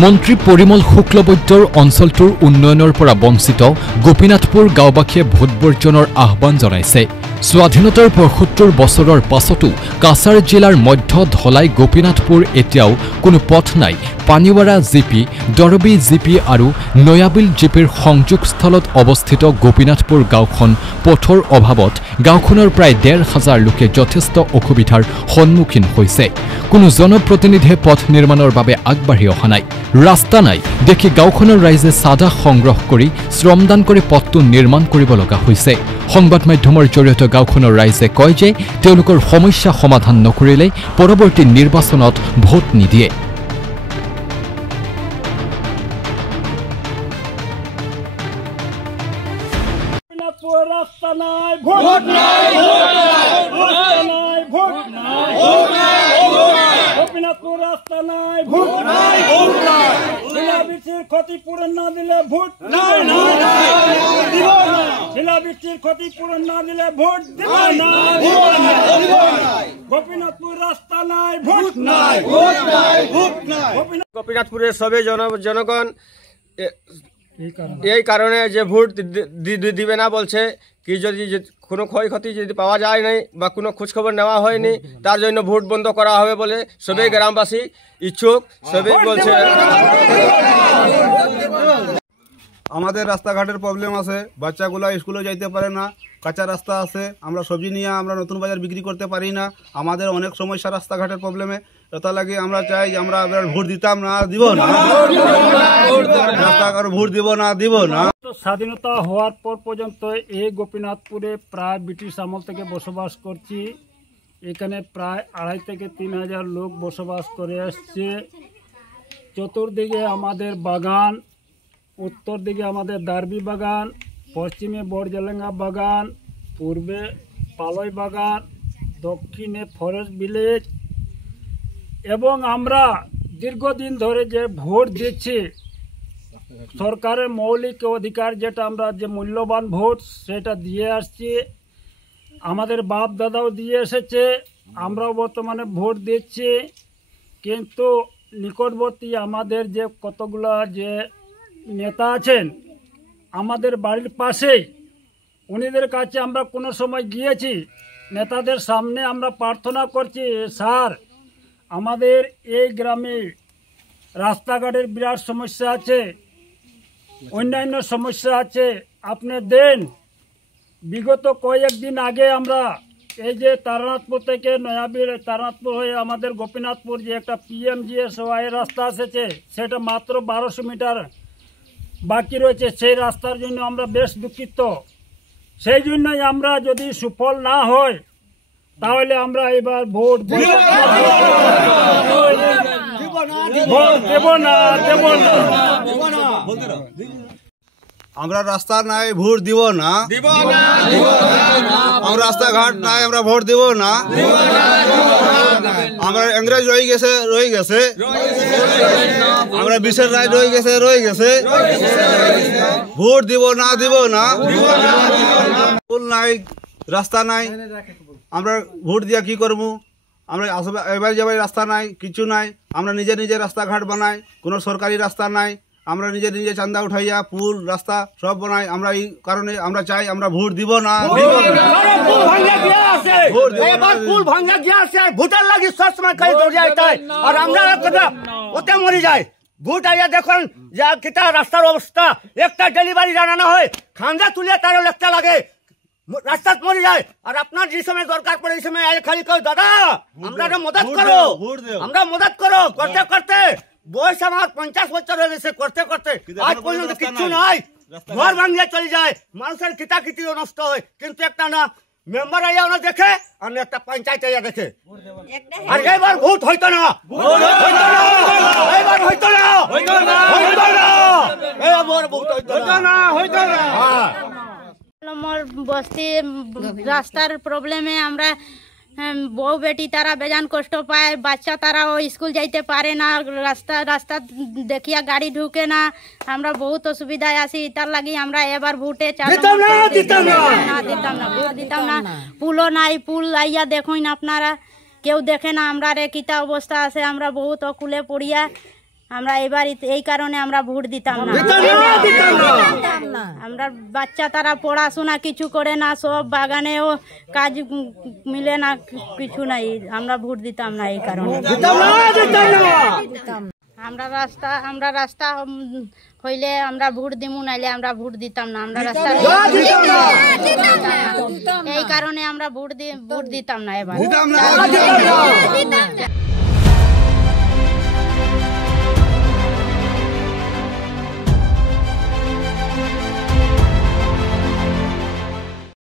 মন্ত্ৰী পৰিমল শুক্লবৈদ্যৰ অঞ্চলটোৰ উন্নয়নৰ পৰা বঞ্চিত গোপীনাথপুৰ গাঁওবাসীয়ে ভোট বৰ্জনৰ আহ্বান জনাইছে। স্বাধীনতাৰ ৭৫ বছৰৰ পাছতো কাছাৰ জিলাৰ মধ্য ধলাই গোপীনাথপুৰ এতিয়াও কোনো পথ নাই। পানীৱাৰা জিপি, দৰবী জিপি আৰু নয়াবিল জিপিৰ সংযোগস্থলত অৱস্থিত গোপীনাথপুৰ গাঁওখন পথৰ অভাৱত গাঁওখনৰ প্ৰায় ১৫০০ লোকে যথেষ্ট অসুবিধাৰ সন্মুখীন হৈছে। কোনো জনপ্ৰতিনিধিয়ে পথ নিৰ্মাণৰ বাবে আগবাঢ়ি অহা নাই। ৰাস্তা নাই দেখি গাঁওখনৰ ৰাইজে চাঁদা সংগ্ৰহ কৰি শ্ৰমদান কৰি পথটো নিৰ্মাণ কৰিব লগা হৈছে। সংবাদ মাধ্যমৰ জৰিয়তে গাঁওখনৰ ৰাইজে কয় যে তেওঁলোকৰ সমস্যা সমাধান নকৰিলে পৰৱৰ্তী নিৰ্বাচনত ভোট নিদিয়ে। ক্ষতিপূরণ না দিলে ভোট শিলাবৃষ্টির ক্ষতিপূরণ না দিলে ভোট গোপীনাথপুর রাস্তা নাই ভোট নাই গোপীনাথপুরের সবে জনগণ এই কারণে যে ভোট দিবে না বলছে কি যদি কোনো ক্ষয়ক্ষতি যদি পাওয়া যায় নাই বা কোনো খোঁজখবর নেওয়া হয়নি তার জন্য ভোট বন্ধ করা হবে বলে সবাই গ্রামবাসী ইচ্ছুক সবাই বলছে। আমাদের রাস্তাঘাটের প্রবলেম আছে, বাচ্চাগুলো স্কুলে যাইতে পারে না, কাঁচা রাস্তা আছে, আমরা সবজি নিয়ে আমরা নতুন বাজার বিক্রি করতে পারি না, আমাদের অনেক সমস্যা রাস্তাঘাটের প্রবলেমে। এটা লাগে আমরা চাই আমরা ভোট দিতাম না দিব না, রাস্তাঘাট ভোট দিব না দিব না। স্বাধীনতা হওয়ার পর পর্যন্ত এই গোপীনাথপুরে প্রায় ব্রিটিশ আমল থেকে বসবাস করছি। এখানে প্রায় ২,৫০০ থেকে ৩,০০০ লোক বসবাস করে আসছে। চতুর্দিকে আমাদের বাগান, উত্তর দিকে আমাদের দারবি বাগান, পশ্চিমে বড়জেলেঙ্গা বাগান, পূর্বে পালই বাগান, দক্ষিণে ফরেস্ট ভিলেজ। এবং আমরা দীর্ঘদিন ধরে যে ভোট দিচ্ছি সরকারের মৌলিক অধিকার যেটা আমরা যে মূল্যবান ভোট সেটা দিয়ে আসছি। আমাদের বাপ দাদাও দিয়ে এসেছে, আমরাও বর্তমানে ভোট দিচ্ছি। কিন্তু নিকটবর্তী আমাদের যে কতগুলা যে নেতা আছেন আমাদের বাড়ির পাশেই, উনিদের কাছে আমরা কোনো সময় গিয়েছি, নেতাদের সামনে আমরা প্রার্থনা করছি, স্যার আমাদের এই গ্রামে রাস্তাঘাটের বিরাট সমস্যা আছে, অন্যান্য সমস্যা আছে, আপনি দেন। বিগত কয়েকদিন আগে আমরা এই যে তারানাথপুর থেকে নয়াবিল তারানাথপুর হয়ে আমাদের গোপীনাথপুর যে একটা PMGSY রাস্তা এসেছে সেটা মাত্র ১২০০ মিটার বাকি রয়েছে। সেই রাস্তার জন্য আমরা বেশ দুঃখিত। সেই জন্যই আমরা যদি সুফল না হয় তাহলে আমরা এবার ভোট দেব না। আমরা রাস্তা নাই ভোট দিব না, আমরা রাস্তাঘাট নাই আমরা ভোট দিব না, আমরা ইংরেজ রয়ে গেছে, আমরা বিশের রায় রয়ে গেছে, ভোট দিব না স্কুল নাই, রাস্তা নাই, আমরা ভোট দিয়া কি করবো? আমরা এবার যাবার রাস্তা নাই, কিছু নাই, আমরা নিজে রাস্তাঘাট বানাই, কোনো সরকারি রাস্তা নাই, আমরা নিজে চান্দা উঠাইয়া পুল রাস্তা সব বানাই। আমরা এই কারণে আমরা চাই আমরা ভোট দিব না। ভোটার লাগি সবসময় খালি দৌড়ে যায় আর আমরা ওতে মরে যায়। ভোট আইয়া দেখুন যে কিতা রাস্তার অবস্থা, একটা ডেলিভারি জানানো হয় খান্দা তুলে তার লেখটা লাগে, রাস্তা মরে যায়। আর আপনার যে সময় দরকার পড়ে এই সময় খালি কই দাদা আমরা মদত করো, আমরা মদত করো, করতে করতে বয়স আমার ৫০ বছর হয়ে গেছে, করতে আজ পর্যন্ত কিচ্ছু নাই। ঘর ভাঙিয়ে চলে যায়, মানুষের কিতাকিতি নষ্ট হয়, কিন্তু একটা না মেম্বার আইয়া ওনা দেখে আর একটা পঞ্চায়েত আইয়া দেখে। আর এবার ভোট হইতো না, এবার হইতো না। আমার বস্তি রাস্তার প্রবলেমে আমরা বউ বেটি তারা বেজান কষ্ট পায়, বাচ্চা তারাও স্কুল যাইতে পারে না, রাস্তা দেখিয়া গাড়ি ঢুকে না, আমরা বহুত অসুবিধায় আছি। তার লাগি আমরা এবার ভোটে দিতাম না। পুলও নাই, পুল আইয়া দেখুন আপনারা, কেউ দেখে না আমরা রে কিতা অবস্থা আছে, আমরা বহুত অকুলে পড়িয়া আমরা এবার এই কারণে আমরা ভোট দিতাম না। আমরা বাচ্চা তারা পড়াশোনা কিছু করে না, সব বাগানেও কাজ মিলে না, কিছু নাই, আমরা ভোট দিতাম না এই কারণে। আমরা রাস্তা হইলে আমরা ভোট দিমু, নাইলে আমরা ভোট দিতাম না। আমরা রাস্তা এই কারণে আমরা ভোট দিতাম না এবার।